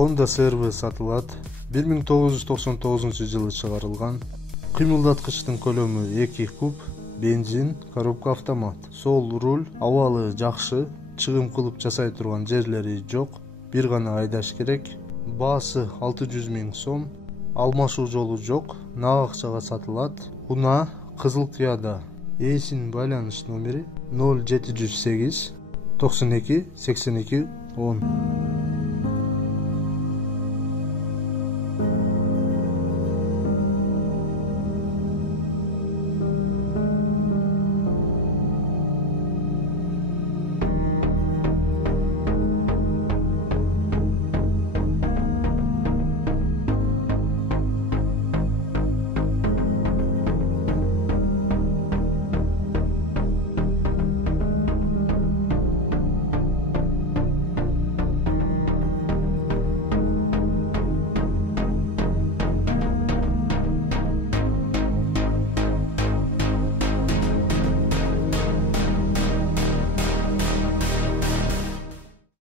Honda CR-V сатылат. 1999 чыгарылган. Кыймылдаткычтын көлөмү 2 куб, бензин, коробка автомат. Сол руль, абалы жакшы, чыгым кылып жасай турган жерлери жок. Бир гана айдаш керек. Баасы 600 000 сом. Алмашуу жолу жок, нак акчага сатылат. Уна Кызыл Кыяда. Ээсинин байланыш номери 0708 92 82 10.